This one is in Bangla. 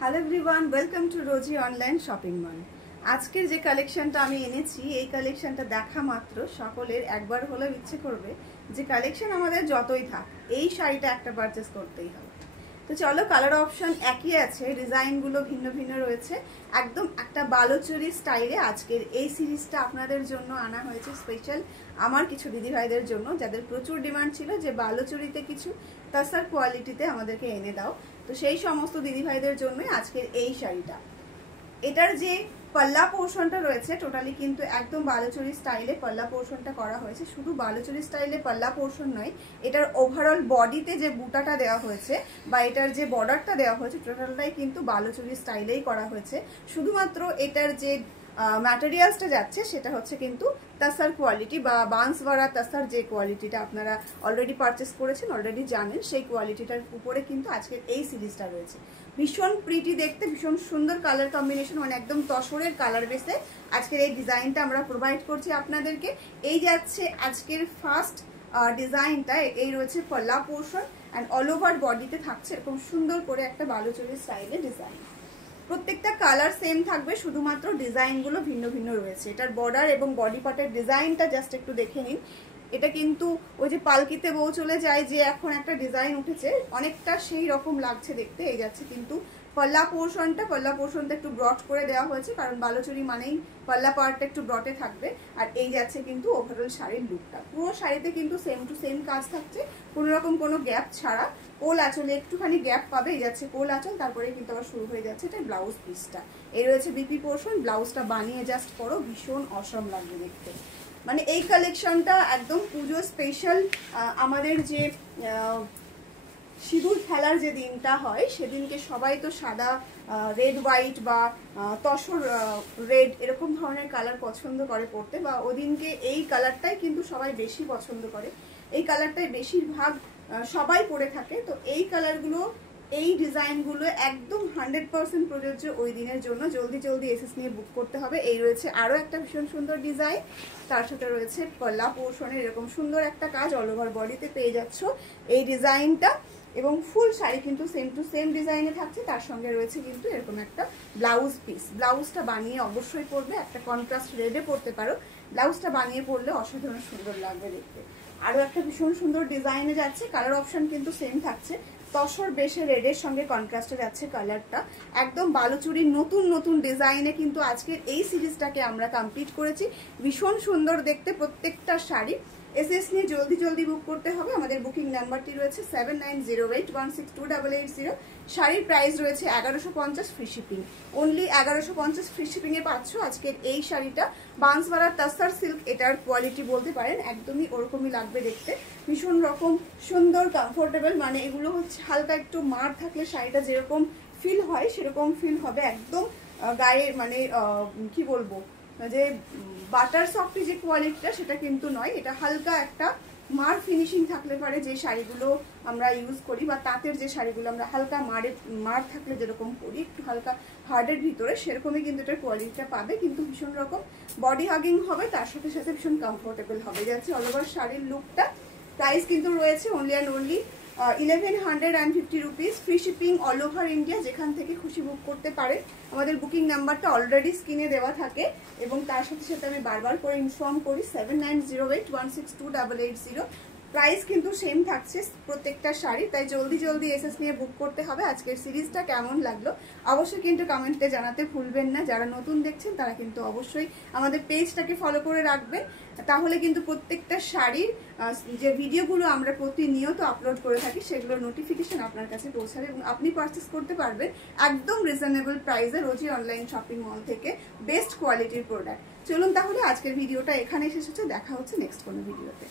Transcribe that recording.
Hello everyone, welcome to Rosy online shopping mall. আজকের যে কালেকশনটা আমি এনেছি, এই কালেকশনটা দেখা মাত্র সকলের একবার হলেও ইচ্ছে করবে যে কালেকশন আমাদের যতই থাক এই শাড়িটা একটা পারচেস করতেই হবে। তো চলো, কালার অপশন একই আছে, ডিজাইনগুলো ভিন্ন ভিন্ন রয়েছে। একদম একটা বালুচরি স্টাইলে আজকের এই সিরিজটা আপনাদের জন্য আনা হয়েছে স্পেশাল আমার কিছু দিদিভাইদের জন্য, যাদের প্রচুর ডিমান্ড ছিল যে বালুচরিতে কিছু তাসার কোয়ালিটিতে আমাদেরকে এনে দাও। তো সেই সমস্ত দিদিভাইদের জন্যই আজকের এই শাড়িটা। এটার যে পাল্লা পোর্শনটা রয়েছে টোটালি কিন্তু একদম বালুচরি স্টাইলে পাল্লা পোর্শনটা করা হয়েছে। শুধু বালুচরি স্টাইলে পাল্লা পোর্শন নয়, এটার ওভারঅল বডিতে যে বুটাটা দেওয়া হয়েছে বা এটার যে বর্ডারটা দেওয়া হয়েছে টোটালটাই কিন্তু বালুচরি স্টাইলেই করা হয়েছে। শুধুমাত্র এটার যে ম্যাটেরিয়ালসটা যাচ্ছে সেটা হচ্ছে কিন্তু তাসার কোয়ালিটি বা বান্সওয়ারা তাসার যে কোয়ালিটিটা আপনারা অলরেডি পারচেস করেছেন, অলরেডি জানেন, সেই কোয়ালিটিটার উপরে কিন্তু আজকের এই সিরিজটা রয়েছে। ভীষণ প্রিটি দেখতে, ভীষণ সুন্দর কালার কম্বিনেশন, মানে একদম তসরের কালার বেসে আজকের এই ডিজাইনটা আমরা প্রোভাইড করছি আপনাদেরকে। এই যাচ্ছে আজকের ফার্স্ট ডিজাইনটা, এই রয়েছে পাল্লা পোর্শন অ্যান্ড অল ওভার বডিতে থাকছে এরকম সুন্দর করে একটা বালুচরি স্টাইলের ডিজাইন। প্রত্যেকটা কালার সেম থাকবে, শুধুমাত্র ডিজাইনগুলো ভিন্ন ভিন্ন রয়েছে। এটার বর্ডার এবং বডি পার্টের ডিজাইনটা জাস্ট একটু দেখে নিন। এটা কিন্তু ওই যে পালকিতে বউ চলে যায় যে এখন একটা ডিজাইন উঠেছে, অনেকটা সেই রকম লাগছে দেখতে। এই যাচ্ছে কিন্তু পাল্লা পোর্শনটা একটু ব্রড করে দেওয়া হয়েছে, কারণ বালুচরি মানেই পাল্লা পার্টটা একটু ব্রডে থাকবে। আর এই যাচ্ছে কিন্তু ওভারঅল শাড়ির লুকটা। পুরো শাড়িতে কিন্তু সেম টু সেম কাজ থাকছে, কোনো রকম কোনো গ্যাপ ছাড়া। কোল আঁচলে একটুখানি গ্যাপ পাবে, এই যাচ্ছে কোল আঁচল, তারপরে কিন্তু আবার শুরু হয়ে যাচ্ছে এটা ব্লাউজ পিসটা। এই রয়েছে বিপি পোর্শন, ব্লাউজটা বানিয়ে জাস্ট করো, ভীষণ অসম লাগবে দেখতে। মানে এই কালেকশনটা একদম পুজো স্পেশাল। আমাদের যে সিঁদুর খেলার যে দিনটা হয় সেদিনকে সবাই তো সাদা, রেড হোয়াইট বা তসর রেড এরকম ধরনের কালার পছন্দ করে পরতে, বা ওদিনকে এই কালারটাই কিন্তু সবাই বেশি পছন্দ করে, এই কালারটাই বেশিরভাগ সবাই পরে থাকে। তো এই কালারগুলো, এই ডিজাইনগুলো একদম 100% প্রযোজ্য ওই দিনের জন্য। জলদি জলদি এসএস নিয়ে বুক করতে হবে। এই রয়েছে আরও একটা ভীষণ সুন্দর ডিজাইন, তার সাথে রয়েছে পাল্লা পোর্শনের এরকম সুন্দর একটা কাজ, অল ওভার বডিতে পেয়ে যাচ্ছ এই ডিজাইনটা। এবং ফুল শাড়ি কিন্তু সেম টু সেম ডিজাইনে থাকছে, তার সঙ্গে রয়েছে কিন্তু এরকম একটা ব্লাউজ পিস। ব্লাউজটা বানিয়ে অবশ্যই পরবে, একটা কন্ট্রাস্ট রেডে পরতে পারো, ব্লাউজটা বানিয়ে পরলে অসাধারণ সুন্দর লাগবে দেখতে। আরও একটা ভীষণ সুন্দর ডিজাইনে যাচ্ছে, কালার অপশন কিন্তু সেম থাকছে। তসর বেশে রেডের সঙ্গে কন্ট্রাস্টে যাচ্ছে কালারটা, একদম বালুচুরির নতুন নতুন ডিজাইনে কিন্তু আজকের এই সিরিজটাকে আমরা কমপ্লিট করেছি। ভীষণ সুন্দর দেখতে প্রত্যেকটা শাড়ি। এসএস নিয়ে জলদি জলদি বুক করতে হবে। আমাদের বুকিং নাম্বারটি রয়েছে 7908162880। শাড়ির প্রাইস রয়েছে 1150 ফ্রি শিপিং। অনলি 1150 ফ্রি শিপিংয়ে পাচ্ছ আজকের এই শাড়িটা। বান্সওয়ারা তাসার সিল্ক, এটার কোয়ালিটি বলতে পারেন একদমই ওরকমই লাগবে দেখতে, ভীষণ রকম সুন্দর কমফোর্টেবল। মানে এগুলো হচ্ছে হালকা একটু মার থাকলে শাড়িটা যেরকম ফিল হয় সেরকম ফিল হবে, একদম গায়ে মানে কি বলবো, যে বাটার সফটি যে কোয়ালিটিটা সেটা কিন্তু নয়, এটা হালকা একটা মার ফিনিশিং থাকলে পারে যে শাড়িগুলো আমরা ইউজ করি, বা তাঁতের যে শাড়িগুলো আমরা হালকা মার থাকলে যেরকম পরি, একটু হালকা হার্ডের ভিতরে, সেরকমই কিন্তু এটার কোয়ালিটিটা পাবে। কিন্তু ভীষণ রকম বডি হাগিং হবে, তার সাথে সাথে ভীষণ কমফোর্টেবল হবে। যাচ্ছে অল ওভার শাড়ির লুকটা। প্রাইস কিন্তু রয়েছে only and only 1150 rupees. Free shipping all over India, যেখান থেকে খুশি বুক করতে পারে। আমাদের বুকিং নাম্বারটা অলরেডি স্ক্রিনে দেওয়া থাকে, এবং তার সাথে সাথে আমি বারবার করে ইনফর্ম করি 7908162880। প্রাইস কিন্তু সেম থাকছে প্রত্যেকটা শাড়ি, তাই জলদি জলদি এসএস নিয়ে বুক করতে হবে। আজকের সিরিজটা কেমন লাগলো অবশ্যই কিন্তু কমেন্টে জানাতে ভুলবেন না। যারা নতুন দেখছেন তারা কিন্তু অবশ্যই আমাদের পেজটাকে ফলো করে রাখবেন, তাহলে কিন্তু প্রত্যেকটা শাড়ির যে ভিডিওগুলো আমরা প্রতিনিয়ত আপলোড করে থাকি সেগুলোর নোটিফিকেশন আপনার কাছে পৌঁছাবে, এবং আপনি পারচেস করতে পারবেন একদম রিজনেবল প্রাইসে রোজি অনলাইন শপিং মল থেকে বেস্ট কোয়ালিটির প্রোডাক্ট। চলুন তাহলে আজকের ভিডিওটা এখানে শেষ হচ্ছে, দেখা হচ্ছে নেক্সট কোনো ভিডিওতে।